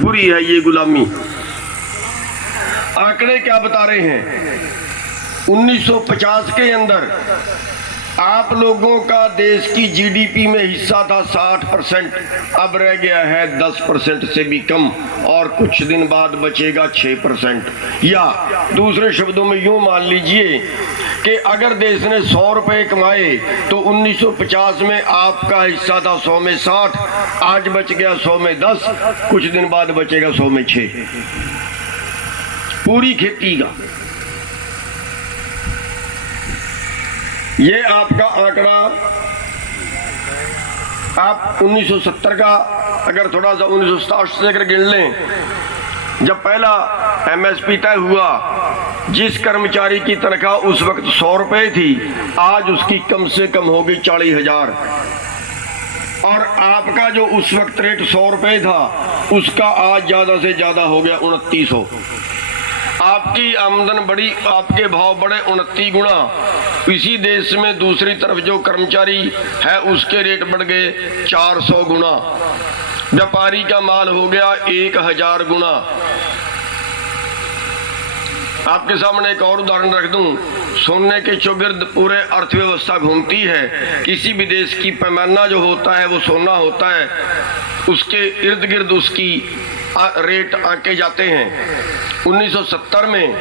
बुरी है ये गुलामी। आंकड़े क्या बता रहे हैं? 1950 के अंदर आप लोगों का देश की जीडीपी में हिस्सा था 60%, अब रह गया है 10% से भी कम, और कुछ दिन बाद बचेगा 6%। या दूसरे शब्दों में यूं मान लीजिए कि अगर देश ने 100 रुपए कमाए तो 1950 में आपका हिस्सा था 100 में 60, आज बच गया 100 में 10, कुछ दिन बाद बचेगा 100 में 6। पूरी खेती का ये आपका आंकड़ा। आप 1970 का अगर थोड़ा सा 1967 से अगर गिन लें, जब पहला एमएसपी तय हुआ, जिस कर्मचारी की तनख्वाह उस वक्त 100 रुपए थी, आज उसकी कम से कम होगी 40,000, और आपका जो उस वक्त रेट 100 रुपए था उसका आज ज्यादा से ज्यादा हो गया 2900। आपकी आमदन बढ़ी, आपके भाव बढ़े 29 गुना। इसी देश में दूसरी तरफ जो कर्मचारी है उसके रेट बढ़ गए 400 गुना। व्यापारी का माल हो गया 1000 गुना। आपके सामने एक और उदाहरण रख दूं, सोने के चौगिर्द पूरे अर्थव्यवस्था घूमती है। किसी भी देश की पैमाना जो होता है वो सोना होता है, उसके इर्द गिर्द उसकी रेट आंके जाते हैं। 1970 में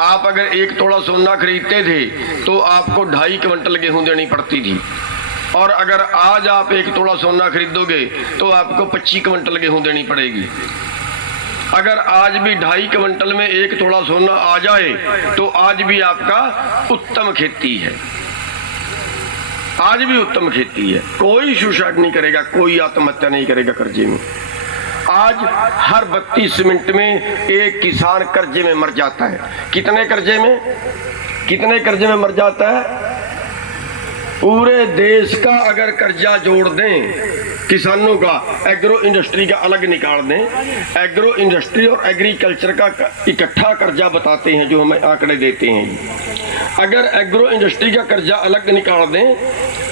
आप अगर 1 तोला सोना खरीदते थे तो आपको 2.5 क्विंटल गेहूं देनी पड़ती थी, और अगर आज आप 1 तोला सोना खरीदोगे तो आपको 25 क्विंटल गेहूं देनी पड़ेगी। अगर आज भी 2.5 क्विंटल में 1 तोला सोना आ जाए तो आज भी आपका उत्तम खेती है, आज भी उत्तम खेती है। कोई सुसाइड नहीं करेगा, कोई आत्महत्या नहीं करेगा कर्जे में। आज हर 32 मिनट में एक किसान कर्जे में मर जाता है। कितने कर्जे में मर जाता है? पूरे देश का अगर कर्जा जोड़ दें, किसानों का, एग्रो इंडस्ट्री का अलग निकाल दें, एग्रो इंडस्ट्री और एग्रीकल्चर का इकट्ठा कर्जा बताते हैं जो हमें आंकड़े देते हैं। अगर एग्रो इंडस्ट्री का कर्जा अलग निकाल दें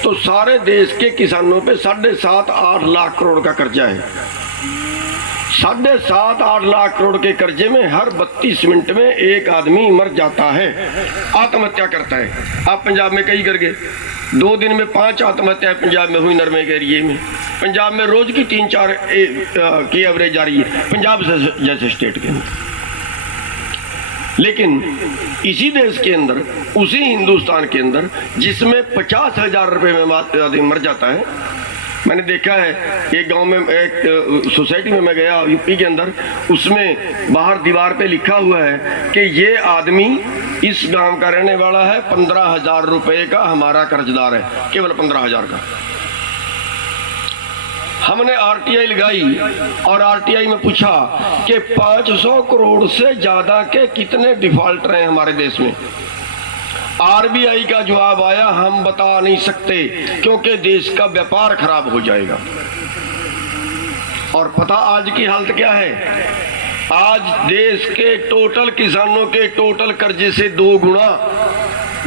तो सारे देश के किसानों पे 7.5-8 लाख करोड़ का कर्जा है। 7.5-8 लाख करोड़ के कर्जे में हर 32 मिनट में एक आदमी मर जाता है, आत्महत्या करता है। आप पंजाब में कई कर गए, 2 दिन में 5 आत्महत्याएं पंजाब में हुई। नरमे के एरिए में पंजाब में रोज की 3-4 की एवरेज आ रही है, पंजाब जैसे स्टेट के अंदर। लेकिन इसी देश के अंदर, उसी हिंदुस्तान के अंदर, जिसमें 50,000 रुपए में आदमी मर जाता है। मैंने देखा है एक गांव में, एक सोसाइटी में मैं गया यूपी के अंदर, उसमें बाहर दीवार पे लिखा हुआ है कि ये आदमी इस गांव का रहने वाला है, 15,000 रुपए का हमारा कर्जदार है, केवल 15,000 का। हमने आरटीआई लगाई और आरटीआई में पूछा कि 500 करोड़ से ज्यादा के कितने डिफॉल्टर हैं हमारे देश में। आरबीआई का जवाब आया, हम बता नहीं सकते क्योंकि देश का व्यापार खराब हो जाएगा। और पता आज की हालत क्या है? आज देश के टोटल किसानों के टोटल कर्जे से 2 गुना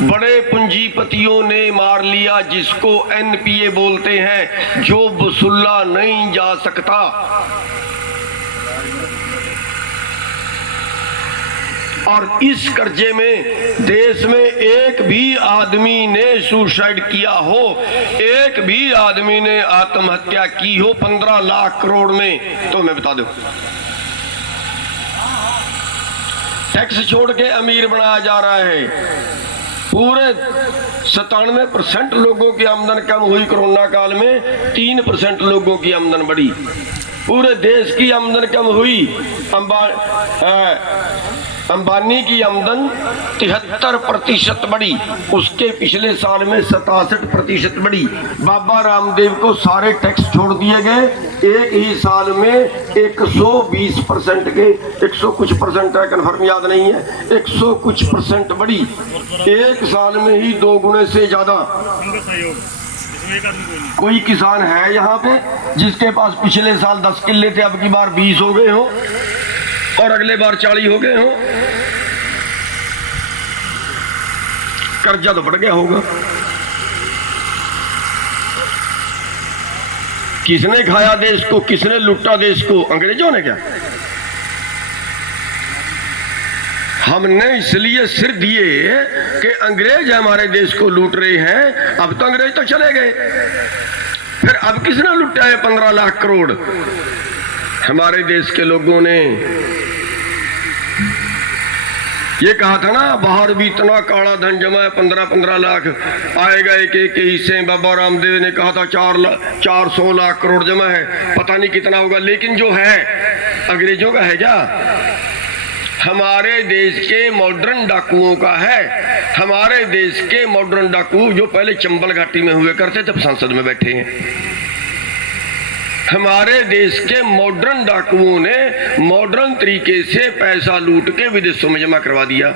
बड़े पूंजीपतियों ने मार लिया, जिसको एनपीए बोलते हैं, जो वसूला नहीं जा सकता। और इस कर्जे में देश में एक भी आदमी ने सुसाइड किया हो, एक भी आदमी ने आत्महत्या की हो 15 लाख करोड़ में, तो मैं बता दूं। टैक्स छोड़ के अमीर बनाया जा रहा है। पूरे 97% लोगों की आमदन कम हुई कोरोना काल में, 3% लोगों की आमदन बढ़ी। पूरे देश की आमदन कम हुई। अंबानी की आमदन 73% बढ़ी, उसके पिछले साल में 67% बढ़ी। बाबा रामदेव को सारे टैक्स छोड़ दिए गए, एक ही साल में 120% के 100 कुछ परसेंट है, कन्फर्म याद नहीं है, 100 कुछ परसेंट बढ़ी। एक साल में ही 2 गुने से ज्यादा। कोई किसान है यहाँ पे जिसके पास पिछले साल 10 किले थे, अब की बार 20 हो गए हो और अगले बार 40 हो गए हो? कर्जा तो बढ़ गया होगा। किसने खाया देश को, किसने लूटा देश को? अंग्रेजों ने। क्या हमने इसलिए सिर दिए कि अंग्रेज हमारे देश को लूट रहे हैं। अब तो अंग्रेज तो चले गए, फिर अब किसने लूटा है 15 लाख करोड़? हमारे देश के लोगों ने। ये कहा था ना, बाहर भी इतना काला धन जमा है, 15-15 लाख आएगा एक एक हिस्से। बाबा रामदेव ने कहा था 400 लाख करोड़ जमा है, पता नहीं कितना होगा, लेकिन जो है अंग्रेजों का है क्या? हमारे देश के मॉडर्न डाकुओं का है। हमारे देश के मॉडर्न डाकू जो पहले चंबल घाटी में हुए करते थे, संसद में बैठे हैं। हमारे देश के मॉडर्न डाकुओं ने मॉडर्न तरीके से पैसा लूट के विदेशों में जमा करवा दिया।